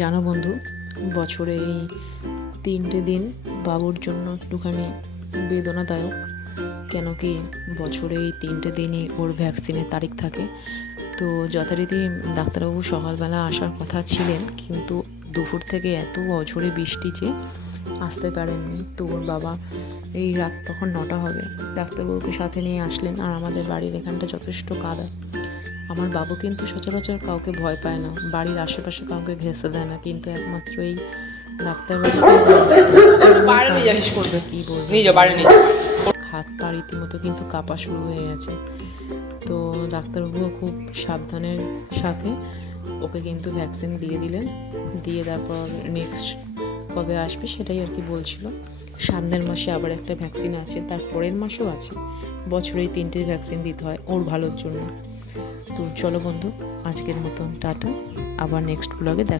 জানো বন্ধু, বছরে এই 3টে দিন বাবুর জন্য একটুখানি বেদনাদায়ক। কেন কি বছরে এই 3টে দিনই ওর ভ্যাকসিনের তারিখ থাকে। তো যথারীতি ডাক্তারবাবু সকালবেলা আসার কথা ছিলেন, কিন্তু দুপুর থেকে এত অঝোরে বৃষ্টি যে আসতে পারেননি। তো ওর বাবা এই রাত তখন 9টা হবে ডাক্তারবাবুকে সাথে নিয়ে আসলেন। আর আমাদের বাড়ির এখানটা যথেষ্ট কাদা। আমার বাবু কিন্তু সচরাচর কাউকে ভয় পায় না, বাড়ির আশেপাশে কাউকে ঘেঁষতে দেয় না, কিন্তু একমাত্র এই ডাক্তারবাবুকে করবে কি বলবে। হাত পা রীতিমতো কিন্তু কাঁপা শুরু হয়ে গেছে। তো ডাক্তারবাবুও খুব সাবধানের সাথে ওকে কিন্তু ভ্যাকসিন দিয়ে দিলেন। দিয়ে তারপর নেক্সট কবে আসবে সেটাই আর কি বলছিল। সামনের মাসে আবার একটা ভ্যাকসিন আছে, তার পরের মাসেও আছে। বছরে 3টে ভ্যাকসিন দিতে হয় ওর ভালোর জন্য। তো চলো বন্ধু, আজকের মতন টাটা, আবার নেক্সট ব্লগে দেখা।